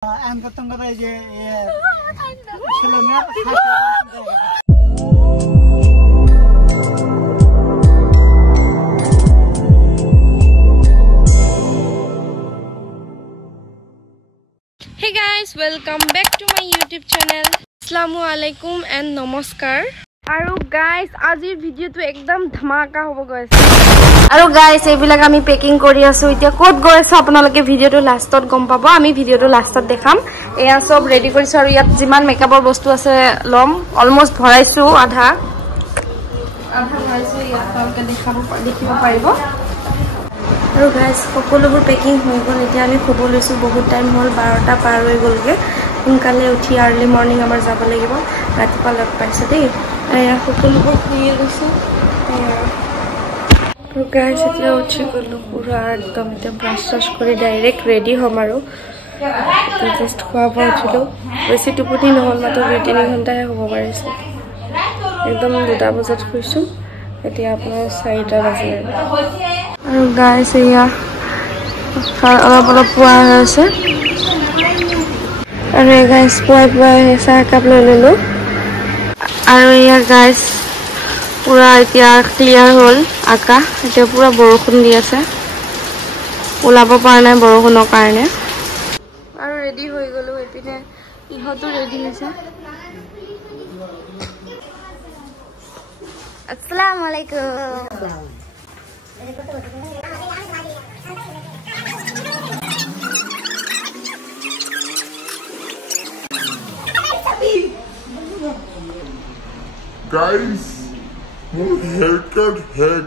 Hey guys, welcome back to my YouTube channel. Assalamualaikum and namaskar. Aru guys, azir video to ekdam dhamaka hobo guys. Aru guys, ebilak ami packing kori asu. Itia kot goi asu apnaloke video to last tot gom pabo. Ami video to last tot dekham. Eya sob ready korisu aru yat jiman makeup or bostu ase lom almost bhoraisu adha bhoraisu yat talke dekhibo paribo. Hello guys, সকলোবোৰ packing হৈ গল এতিয়া আমি খুব লৈছো বহুত time হল 12টা পাৰ হৈ গলগে সোনকালে উঠি আৰ্লি মৰ্নিং আমাৰ যাব লাগিব ৰাতিপুৱা লগ পাইছে দেই এয়া সকলোবোৰ খুইয়ে লৈছো তো গাইস এতিয়া উঠি গলো পুৰা একদম এতিয়া ব্ৰাছ চাছ কৰি ডাইৰেক্ট ৰেডি হ'ম আৰু জাস্ট খোৱা পৰা উঠিলো বেছি টোপনি নহল মাত্ৰ 2-3 ঘণ্টাহে হ'ব পাৰিছে একদম 2টা বজাত শুইছো এতিয়া আপোনাৰ 4টা বাজিলে আৰু গাইস এয়া অলপ পোৱা আছে আৰু গাইস পোৱা চাহ কাপ লৈ ললো আৰু এয়া গাইস পুৰা এতিয়া ক্লিয়াৰ হ'ল আকাশ এতিয়া পুৰা বৰষুণ দি আছে ওলাব পৰা নাই বৰষুণৰ কাৰণে আৰু ৰেডি হৈ গলো এপিনে ইহঁতো ৰেডি হৈছে আসসালামু আলাইকুম Guys, more haircut hack.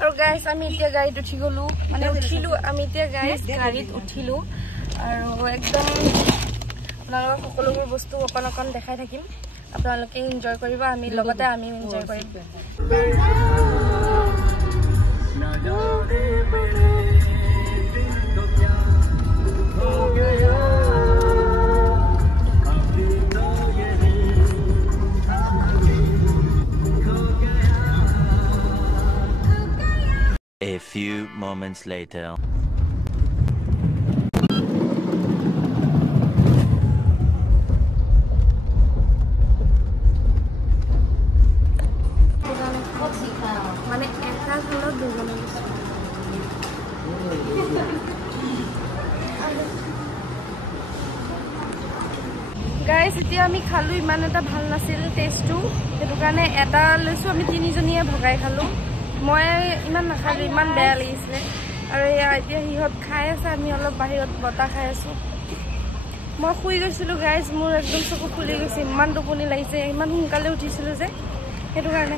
আৰু গাইস আমি এতিয়া গাড়ীত উঠি গলো মানে উঠিলো আমি এতিয়া গাইস গাড়ীত উঠিলো আৰু একদম আপোনালোকৰ সকলোবোৰ বস্তু অকণ দেখাই থাকিম আপোনালোকে এনজয় কৰিব আমি লগতে আমি এনজয় কৰিম A few moments later. Guys এতিয়া আমি খালো ইমান এটা ভাল নাছিল টেষ্টটো সেইটো কাৰণে এটা লৈছো আমি তিনিজনীয়ে ভগাই খালো মই ইমান নাখালো ইমান বেয়া লাগিছিলে আৰু এতিয়া হিহত খাই আছে আমি অলপ বাহিৰত বতা খাই আছো মই শুই গৈছিলো গাইস মোৰ একদম চকু ফুলি গৈছে ইমান টোপনি লাগিছে ইমান সোনকালে উঠিছিলো যে সেইটো কাৰণে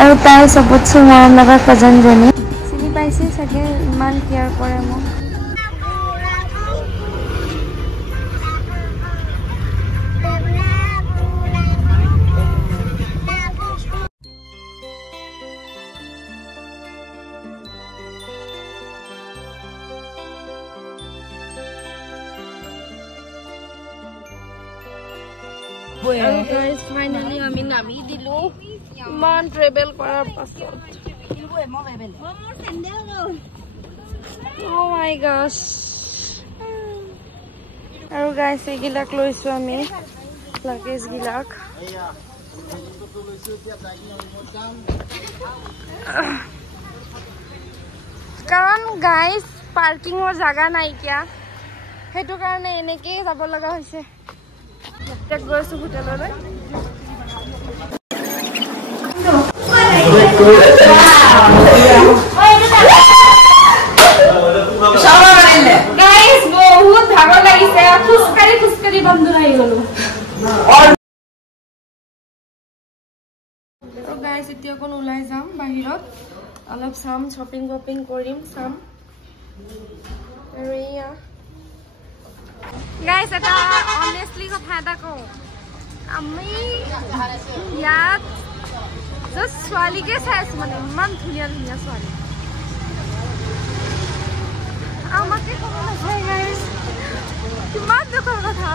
আৰু তাই সবতছে মৰম লগা কাজন জনী চিনি পাইছে চাগে ইমান কেয়াৰ কৰে মোক আৰু গাইস ফাইনালি আমি নামি দিলো মান ট্ৰেভেল কৰাৰ পাছত Oh my gosh আৰু গাইস এইগিলাক লৈছো আমি লাগেজ গিলাক কাৰণ গাইস পাৰ্কিংৰ জাগা নাই কিয়া হেতু কাৰণে এনেকে যাব লগা হৈছে এতিয়া গৈছো হোটেললৈ গাইস বহুত ভাগৰ লাগিছে খুচকাৰি বন্ধ হৈ গলো আৰু গাইস এতিয়া কোন ওলাই যাম বাহিৰত অলপ সাম শপিং কৰিম সাম আৰু ইয়া গাইস এটা অনেস্টলি কথা এটা কওঁ আমি ইয়াত জাষ্ট ছোৱালীকে চাই আছো মানে ইমান ধুনীয়া ধুনীয়া ছোৱালী আমাকে ক'ব নাযায় গাইস কিমান দুখৰ কথা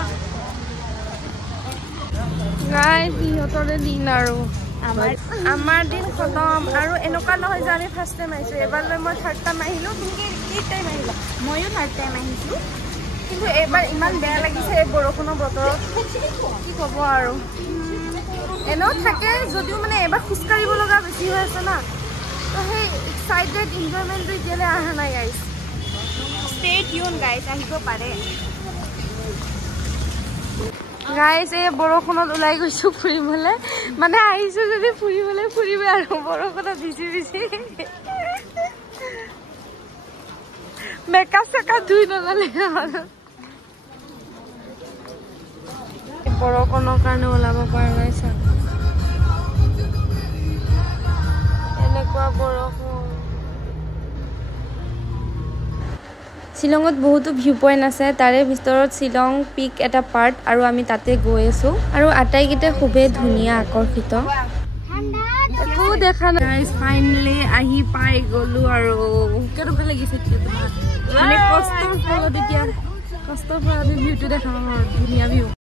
গাইস ইহঁতৰে দিন আৰু আমাৰ দিন খতম আৰু এনেকুৱা নহয় যে আমি ফাৰ্ষ্ট টাইম আহিছোঁ এবাৰলৈ মই থাৰ্ড টাইম আহিলোঁ তুমি কি টাইম আহিলা ময়ো থাৰ্ড টাইম আহিছোঁ কিন্তু এবাৰ ইমান বেয়া লাগিছে এই বৰষুণৰ বতৰত কি ক'ব আৰু এনেও থাকে যদিও মানে এবাৰ খোজকাঢ়িব লগা বেছি হৈ আছে না তো সেই এক্সাইটেড এনজয়মেণ্টটো এতিয়ালৈ অহা নাই গাইছ ষ্টে টিউন গাইছ আহিব পাৰে গাইছ এই বৰষুণত ওলাই গৈছোঁ ফুৰিবলৈ মানে আহিছোঁ যদি ফুৰিবলৈ ফুৰিবই আৰু বৰষুণত ভিজি ভিজি মেকআপ চেকআপ ধুই নল'লে বৰষুণৰ কাৰণে ওলাব পৰা নাই চাওক এনেকুৱা বৰষুণ শ্বিলঙত বহুতো ভিউ পইণ্ট আছে তাৰে ভিতৰত শ্বিলং পিক এটা পাৰ্ট আৰু আমি তাতে গৈ আছোঁ আৰু আটাইকেইটা খুবেই ধুনীয়া আকৰ্ষিত একো দেখা নাই ফাইনেলি আহি পাই গ'লোঁ আৰু কেনেকুৱা লাগিছে মানে কষ্টৰ ফলত এতিয়া ভিউটো দেখা ধুনীয়া ভিউ